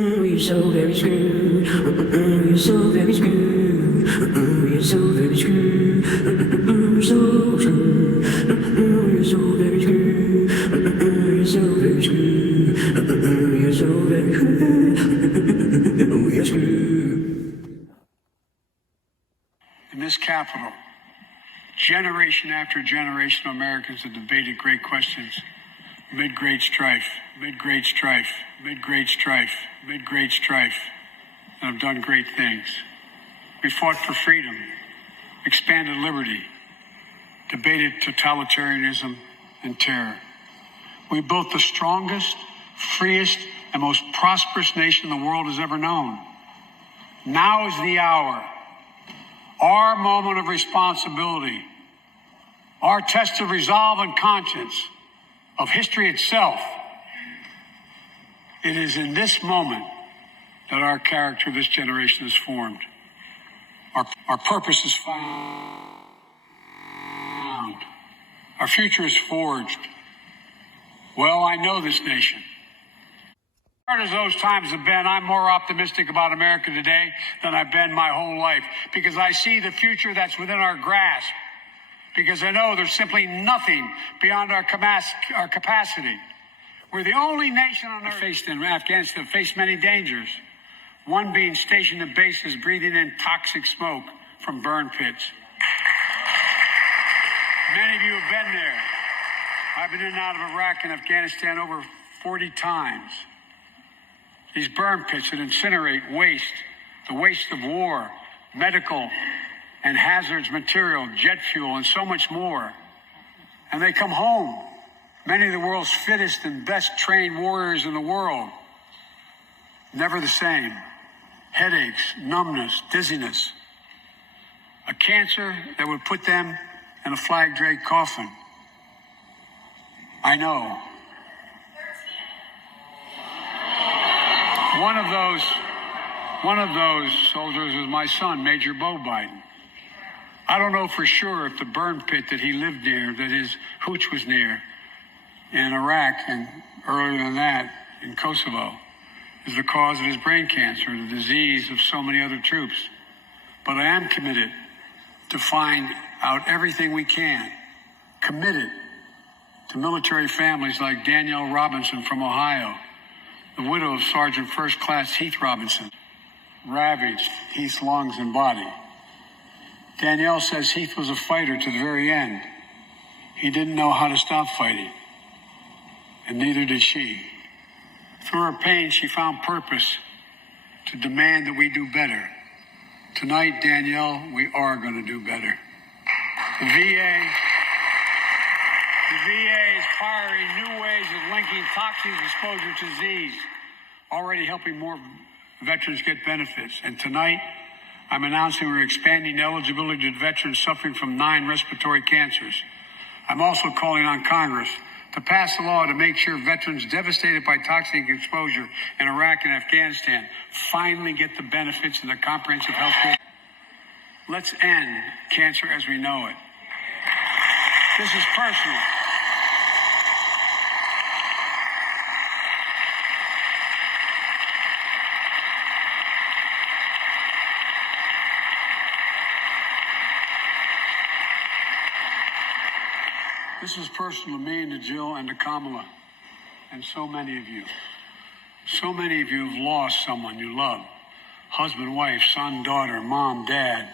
You're so very screwed. You're so very screwed. You're so very screwed. You're so screwed. You're so very screwed. You're so very screwed. You're so very screwed. You're screwed. In this capital, generation after generation of Americans have debated great questions. Mid-grade strife, mid-grade strife, mid-grade strife, mid-grade strife, and have done great things. We fought for freedom, expanded liberty, debated totalitarianism and terror. We built the strongest, freest, and most prosperous nation the world has ever known. Now is the hour, our moment of responsibility, our test of resolve and conscience, of history itself. It is in this moment that our character of this generation is formed. Our purpose is found. Our future is forged. Well, I know this nation. As hard as those times have been, I'm more optimistic about America today than I've been my whole life, because I see the future that's within our grasp. Because I know there's simply nothing beyond our capacity. We're the only nation on earth faced in Afghanistan faced many dangers. One being stationed at bases breathing in toxic smoke from burn pits. Many of you have been there. I've been in and out of Iraq and Afghanistan over 40 times. These burn pits that incinerate waste, the waste of war, medical and hazardous material, jet fuel, and so much more. And they come home. Many of the world's fittest and best trained warriors in the world. Never the same. Headaches, numbness, dizziness. A cancer that would put them in a flag-draped coffin. I know. One of those soldiers was my son, Major Bo Biden. I don't know for sure if the burn pit that he lived near, that his hooch was near in Iraq and earlier than that in Kosovo, is the cause of his brain cancer, the disease of so many other troops. But I am committed to find out everything we can, committed to military families like Danielle Robinson from Ohio, the widow of Sergeant First Class Heath Robinson, ravaged Heath's lungs and body. Danielle says Heath was a fighter to the very end. He didn't know how to stop fighting, and neither did she. Through her pain, she found purpose to demand that we do better. Tonight, Danielle, we are going to do better. The VA is pioneering new ways of linking toxic exposure to disease, already helping more veterans get benefits. And tonight, I'm announcing we're expanding eligibility to veterans suffering from 9 respiratory cancers. I'm also calling on Congress to pass a law to make sure veterans devastated by toxic exposure in Iraq and Afghanistan finally get the benefits of the comprehensive health care. Let's end cancer as we know it. This is personal. This is personal to me and to Jill and to Kamala and so many of you. So many of you have lost someone you love. Husband, wife, son, daughter, mom, dad.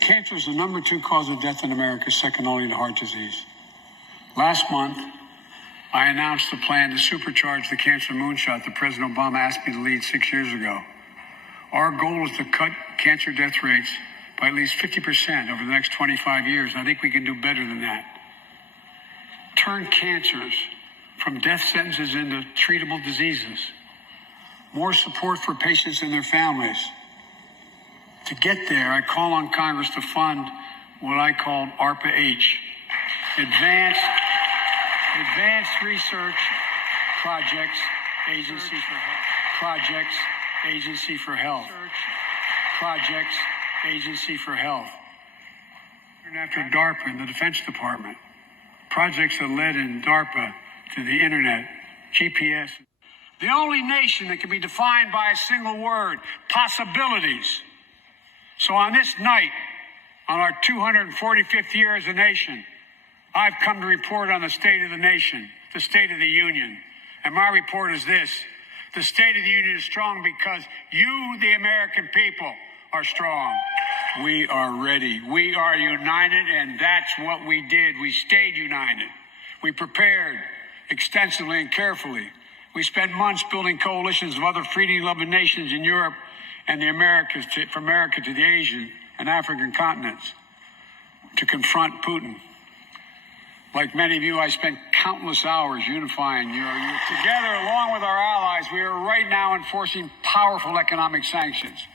Cancer is the number 2 cause of death in America, second only to heart disease. Last month, I announced the plan to supercharge the cancer moonshot that President Obama asked me to lead 6 years ago. Our goal is to cut cancer death rates by at least 50% over the next 25 years. And I think we can do better than that. Turn cancers from death sentences into treatable diseases. More support for patients and their families. To get there, I call on Congress to fund what I call ARPA-H, Advanced Research Projects Agency for Health. Projects Agency for Health. Projects Agency for Health. And after DARPA in the Defense Department. Projects that led in DARPA to the internet, GPS. The only nation that can be defined by a single word, possibilities. So on this night, on our 245th year as a nation, I've come to report on the state of the nation, the state of the union. And my report is this: the state of the union is strong because you, the American people, are strong. We are ready. We are united, and that's what we did. We stayed united. We prepared extensively and carefully. We spent months building coalitions of other freedom-loving nations in Europe and the Americas, from America to the Asian and African continents, to confront Putin. Like many of you, I spent countless hours unifying Europe. Together, along with our allies, we are right now enforcing powerful economic sanctions.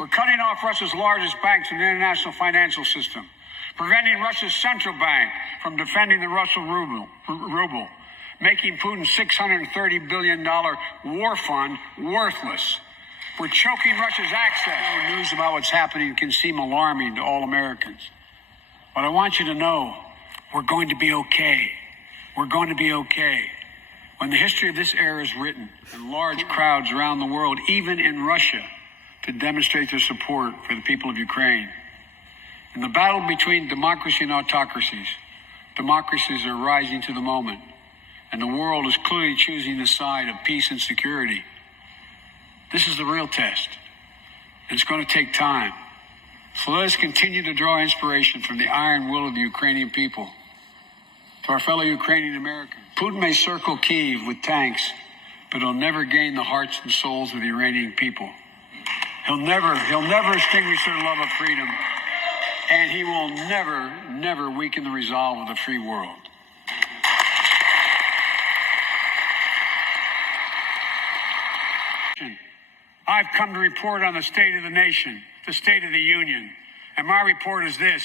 We're cutting off Russia's largest banks in the international financial system, preventing Russia's central bank from defending the Russian ruble, making Putin's $630 billion war fund worthless. We're choking Russia's access. News about what's happening can seem alarming to all Americans. But I want you to know, we're going to be okay. We're going to be okay. When the history of this era is written, and large crowds around the world, even in Russia, to demonstrate their support for the people of Ukraine. In the battle between democracy and autocracies, democracies are rising to the moment, and the world is clearly choosing the side of peace and security. This is the real test, and it's going to take time. So let us continue to draw inspiration from the iron will of the Ukrainian people. To our fellow Ukrainian Americans, Putin may circle Kyiv with tanks, but he'll never gain the hearts and souls of the Iranian people. He'll never extinguish their love of freedom, and he will never weaken the resolve of the free world. I've come to report on the state of the nation, the state of the union. And my report is this: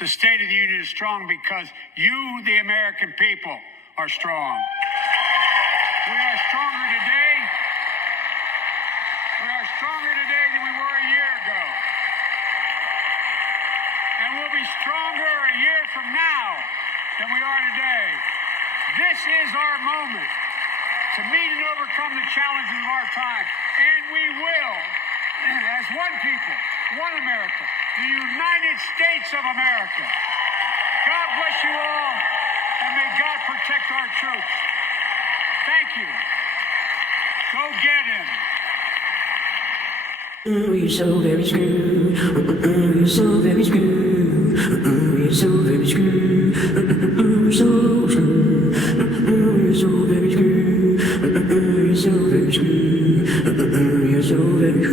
the state of the union is strong because you, the American people, are strong. We are stronger today. We are stronger today than we were a year ago. And we'll be stronger a year from now than we are today. This is our moment to meet and overcome the challenges of our time. And we will, as one people, one America, the United States of America. God bless you all, and may God protect our troops. Thank you. Go get him. We're so very screwed. We're so very screwed. We're so very screwed. We're so screwed. We're so very screwed. We're so very screwed. We're so very screwed.